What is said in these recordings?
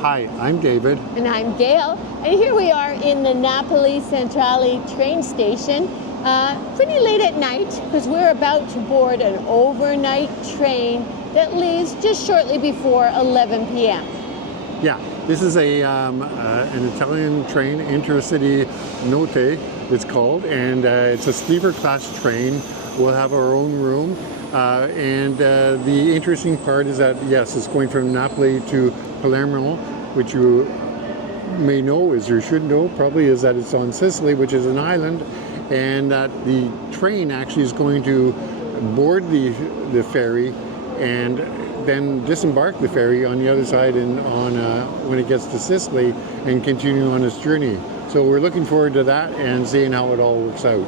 Hi, I'm David. And I'm Gail. And here we are in the Napoli Centrale train station. Pretty late at night because we're about to board an overnight train that leaves just shortly before 11 p.m. Yeah, this is an Italian train, Intercity Notte, it's called, and it's a sleeper class train. We'll have our own room. The interesting part is that, yes, it's going from Napoli to Palermo, which you may know, as you should know, probably, is that it's on Sicily, which is an island, and that the train actually is going to board the ferry and then disembark the ferry on the other side and when it gets to Sicily and continue on its journey. So we're looking forward to that and seeing how it all works out.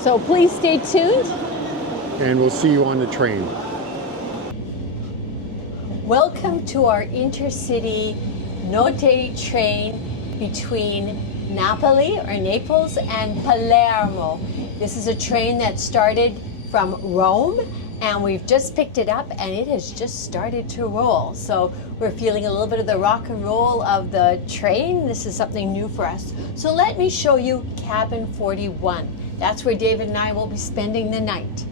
So please stay tuned. And we'll see you on the train. Welcome to our Intercity Notte train between Napoli or Naples and Palermo. This is a train that started from Rome, and we've just picked it up and it has just started to roll. So we're feeling a little bit of the rock and roll of the train. This is something new for us. So let me show you cabin 41. That's where David and I will be spending the night.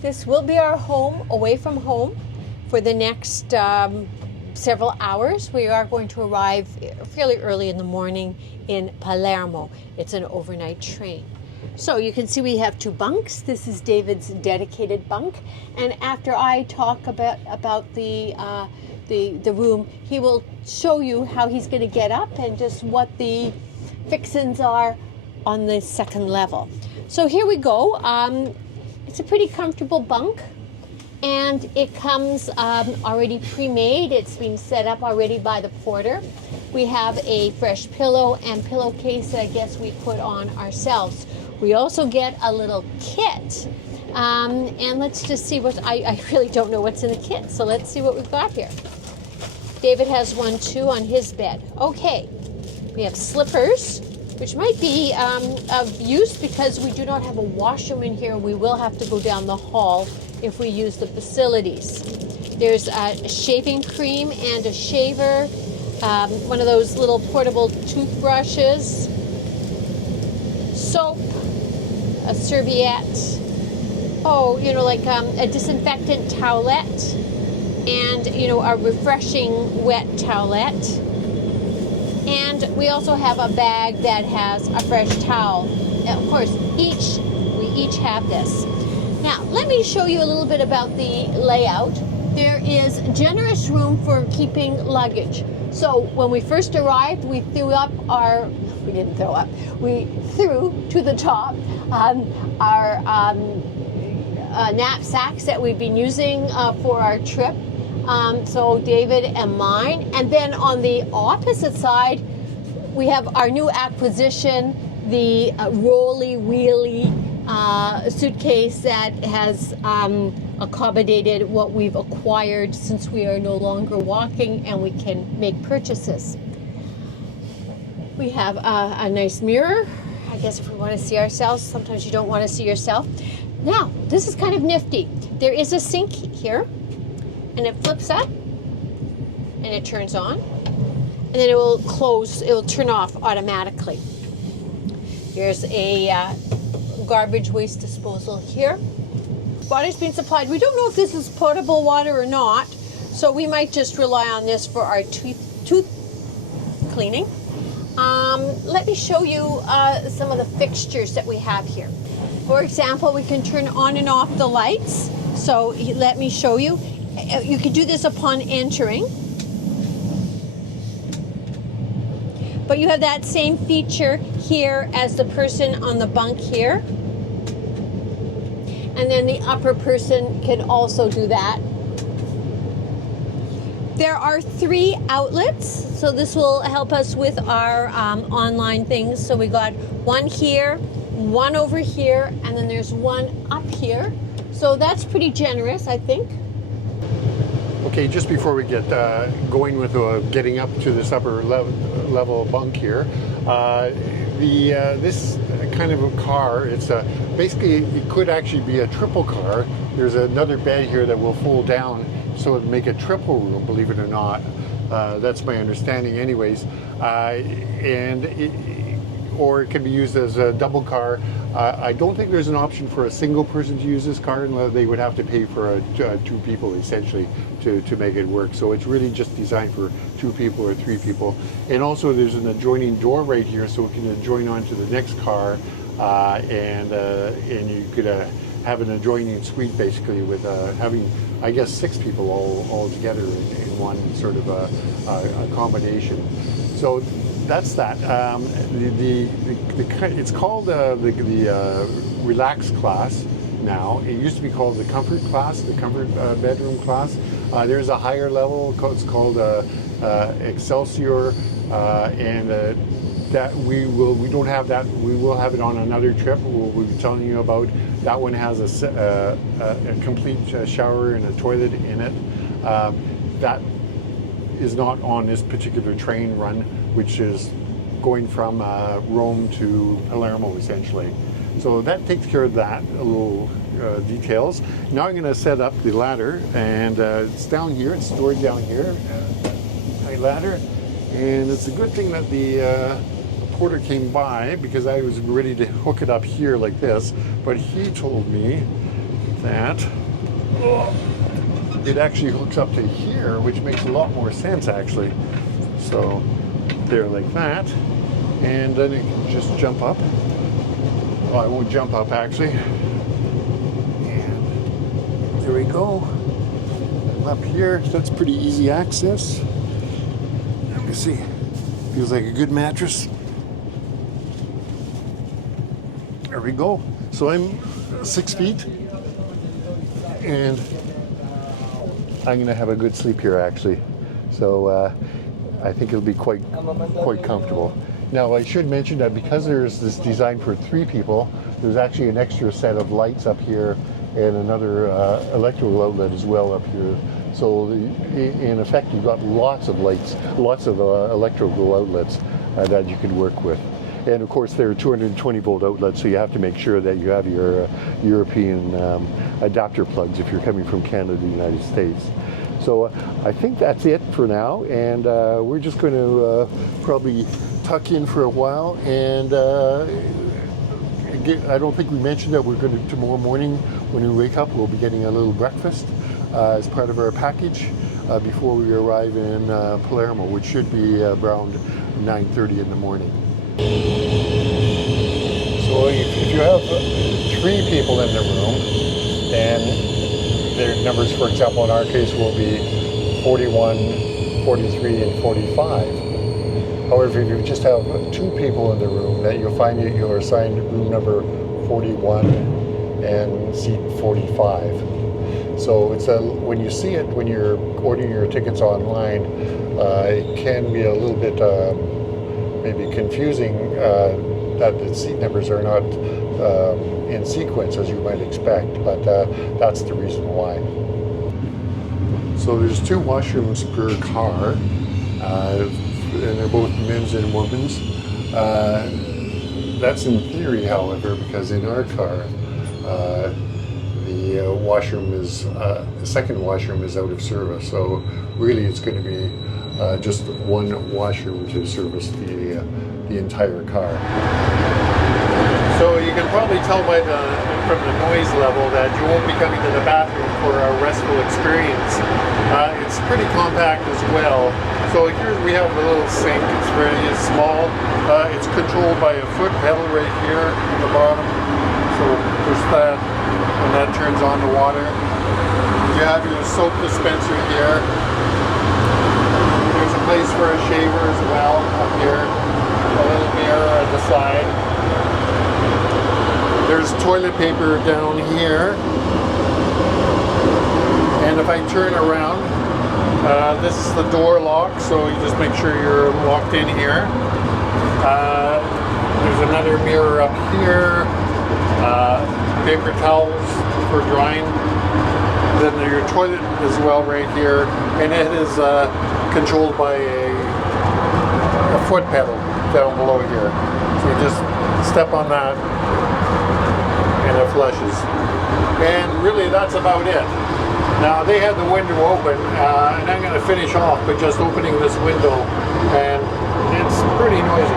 This will be our home, away from home, for the next several hours. We are going to arrive fairly early in the morning in Palermo. It's an overnight train. So you can see we have two bunks. This is David's dedicated bunk. And after I talk about the room, he will show you how he's going to get up and just what the fixings are on the second level. So here we go. It's a pretty comfortable bunk, and it comes already pre-made. It's been set up already by the porter. We have a fresh pillow and pillowcase that I guess we put on ourselves. We also get a little kit, and let's just see what, I really don't know what's in the kit, so let's see what we've got here. David has one too on his bed. Okay, we have slippers, which might be of use because we do not have a washroom in here. We will have to go down the hall if we use the facilities. There's a shaving cream and a shaver, one of those little portable toothbrushes, soap, a serviette, like a disinfectant towelette, and a refreshing wet towelette. And we also have a bag that has a fresh towel. And of course, we each have this. Now, let me show you a little bit about the layout. There is generous room for keeping luggage. So when we first arrived, we threw to the top our knapsacks that we've been using for our trip. So David and mine. And then on the opposite side, we have our new acquisition, the rolly-wheelie suitcase that has accommodated what we've acquired since we are no longer walking and we can make purchases. We have a nice mirror. I guess if we want to see ourselves, sometimes you don't want to see yourself. Now, this is kind of nifty. There is a sink here, and it flips up and it turns on, and then it will close, it will turn off automatically. Here's a garbage waste disposal here. Water's been supplied. We don't know if this is potable water or not, so we might just rely on this for our tooth cleaning. Let me show you some of the fixtures that we have here. For example, we can turn on and off the lights. So let me show you. You can do this upon entering. But you have that same feature here as the person on the bunk here. And then the upper person can also do that. There are 3 outlets, so this will help us with our online things. So we got one here, one over here, and then there's one up here. So that's pretty generous, I think. Okay, just before we get going with getting up to this upper level bunk here, this kind of a car, it's basically it could actually be a triple car. There's another bed here that will fold down, so it'd make a triple room, believe it or not. That's my understanding, anyways. Or it can be used as a double car. I don't think there's an option for a single person to use this car, unless they would have to pay for two people essentially to make it work. So it's really just designed for 2 people or 3 people. And also there's an adjoining door right here, so it can adjoin onto the next car, and you could have an adjoining suite basically with having, I guess, 6 people all together in one sort of accommodation. So that's that. It's called the relaxed class now. It used to be called the comfort class, the comfort bedroom class. There's a higher level. It's called Excelsior, and that we don't have that. We will have it on another trip. We'll be telling you about. That one has a complete shower and a toilet in it. That is not on this particular train run, which is going from Rome to Palermo essentially. So that takes care of that, a little details. Now I'm going to set up the ladder, and it's down here, it's stored down here, high ladder. And it's a good thing that the porter came by, because I was ready to hook it up here like this, but he told me that it actually hooks up to here, which makes a lot more sense actually. So there, like that, and then it can just jump up. Oh, I won't jump up actually. And there we go. I'm up here. That's pretty easy access. Let me see. Feels like a good mattress. There we go. So I'm 6 feet, and I'm going to have a good sleep here actually. So I think it'll be quite comfortable. Now I should mention that because there's this design for 3 people, there's actually an extra set of lights up here and another electrical outlet as well up here. So in effect you've got lots of lights, lots of electrical outlets that you can work with. And of course there are 220 volt outlets, so you have to make sure that you have your European adapter plugs if you're coming from Canada to the United States. So I think that's it for now, and we're just going to probably tuck in for a while. And I don't think we mentioned that we're going to, tomorrow morning when we wake up, we'll be getting a little breakfast as part of our package before we arrive in Palermo, which should be around 9:30 in the morning. So if you have 3 people in the room, then their numbers, for example, in our case, will be 41, 43, and 45. However, if you just have 2 people in the room, that you'll find that you're assigned room number 41 and seat 45. So it's when you see it, when you're ordering your tickets online, it can be a little bit maybe confusing that the seat numbers are not in sequence as you might expect, but that's the reason why. So there's 2 washrooms per car, and they're both men's and women's. That's in theory, however, because in our car, the washroom is, the second washroom is out of service. So really it's going to be just 1 washroom to service the entire car. So you can probably tell from the noise level that you won't be coming to the bathroom for a restful experience. It's pretty compact as well. So here we have a little sink. It's very small. It's controlled by a foot pedal right here at the bottom. So push that, and that turns on the water. You have your soap dispenser here. There's a place for a shaver as well up here. A little mirror at the side. There's toilet paper down here. And if I turn around, this is the door lock, so you just make sure you're locked in here. There's another mirror up here. Paper towels for drying. Then your toilet as well right here. And it is controlled by a foot pedal. down below here. So you just step on that and it flushes. And really that's about it. Now they had the window open and I'm going to finish off by just opening this window, and it's pretty noisy.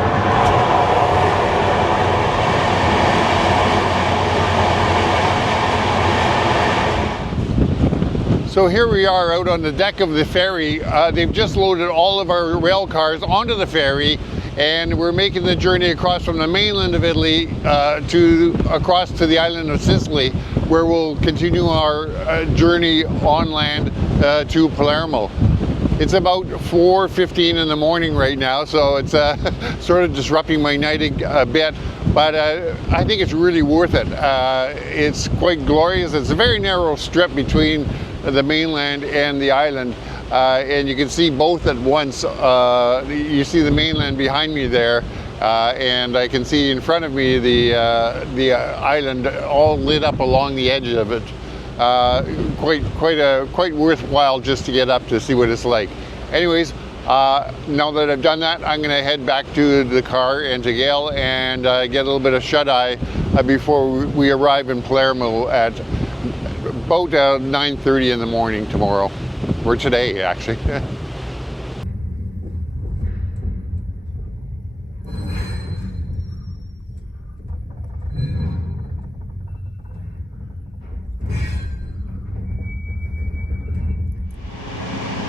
So here we are out on the deck of the ferry. They've just loaded all of our rail cars onto the ferry, and we're making the journey across from the mainland of Italy across to the island of Sicily, where we'll continue our journey on land to Palermo. It's about 4:15 in the morning right now, so it's sort of disrupting my night a bit, but I think it's really worth it. It's quite glorious. It's a very narrow strip between the mainland and the island, and you can see both at once. You see the mainland behind me there, and I can see in front of me the island all lit up along the edge of it. Quite worthwhile just to get up to see what it's like. Anyways, now that I've done that, I'm going to head back to the car and to Gail and get a little bit of shut-eye before we arrive in Palermo at about 9:30 in the morning tomorrow, or today actually.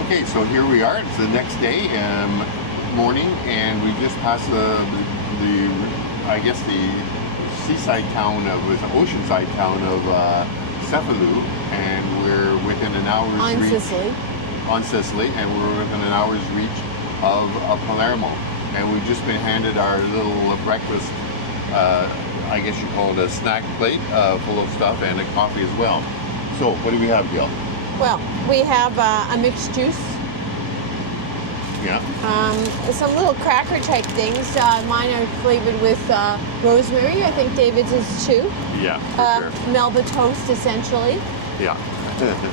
Okay, so here we are. It's the next day, morning, and we just passed I guess the seaside town of, the oceanside town of Sicily, and we're within an hour's reach. On Sicily, and we're within an hour's reach of Palermo. And we've just been handed our little breakfast, I guess you call it a snack plate, full of stuff, and a coffee as well. So, what do we have, Gail? Well, we have a mixed juice. Yeah. Some little cracker type things. Mine are flavored with rosemary. I think David's is too. Yeah, for sure. Melba toast, essentially. Yeah.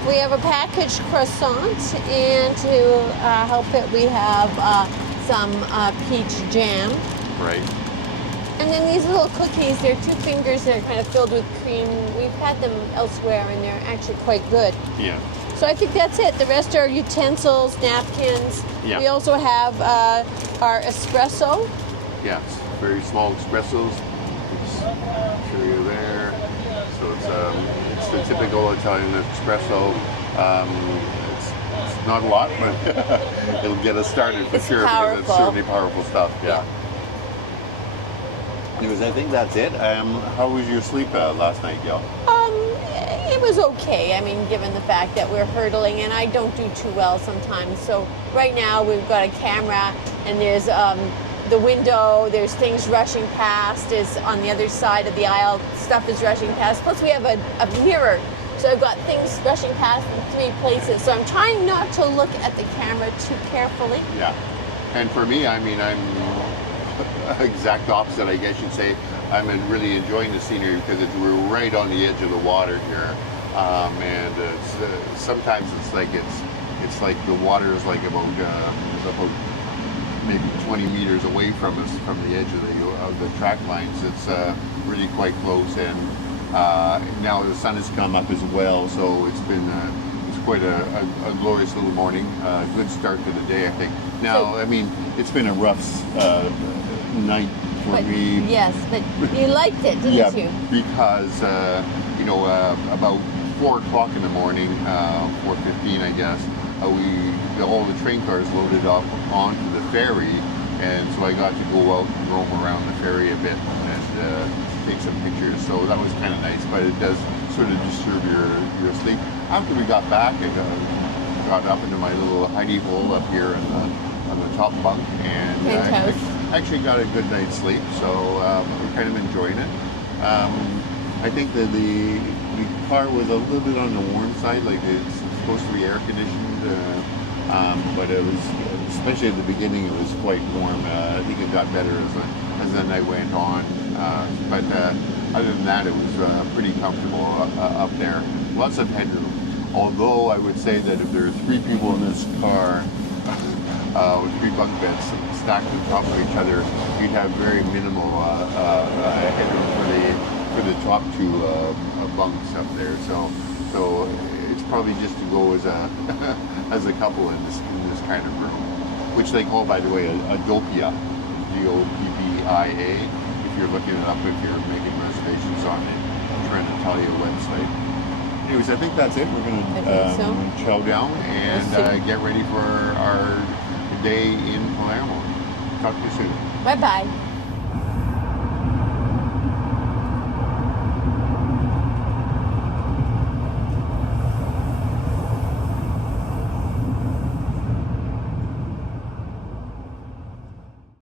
We have a packaged croissant, and to help it, we have some peach jam. Right. And then these little cookies, they're 2 fingers, they're kind of filled with cream. We've had them elsewhere, and they're actually quite good. Yeah. So I think that's it. The rest are utensils, napkins. Yeah. We also have our espresso. Yes, very small espressos. I'll show you there. So it's the typical Italian espresso. It's not a lot, but it'll get us started for sure. Powerful. Because it's certainly powerful stuff. Yeah. Anyways, I think that's it. How was your sleep last night, Gail? It was okay. I mean, given the fact that we're hurdling, and I don't do too well sometimes. So right now we've got a camera, and there's the window. There's things rushing past. Is on the other side of the aisle. Stuff is rushing past. Plus we have a mirror. So I've got things rushing past in 3 places. So I'm trying not to look at the camera too carefully. Yeah. And for me, I mean, I'm exact opposite, I guess you'd say. I'm really enjoying the scenery because we're right on the edge of the water here, and sometimes it's like the water is like about maybe 20 meters away from us from the edge of the track lines. It's really quite close, and now the sun has come up as well, so it's been it's quite a glorious little morning. Good start to the day, I think. Now, I mean, it's been a rough night for me. Yes, but you liked it, didn't you? Because about 4 o'clock in the morning, 4:15, I guess, all the train cars loaded up onto the ferry, and so I got to go out and roam around the ferry a bit and take some pictures. So that was kind of nice, but it does sort of disturb your sleep. After we got back, I got up into my little hidey hole up here on the top bunk, and I actually got a good night's sleep, so we're kind of enjoying it. I think that the car was a little bit on the warm side, like it's supposed to be air conditioned, but it was, especially at the beginning, it was quite warm. I think it got better as the night went on, but other than that, it was pretty comfortable up there. Lots of headroom, although I would say that if there are 3 people in this car, with 3 bunk beds stacked on top of each other. You'd have very minimal headroom for the top 2 bunks up there. So it's probably just to go as a as a couple in this kind of room, which they call, by the way, a Doppia, Doppia. If you're looking it up, if you're making reservations on the Trenitalia website. Anyways, I think that's it. We're going to chow down and get ready for our day in Palermo. Talk to you soon. Bye bye.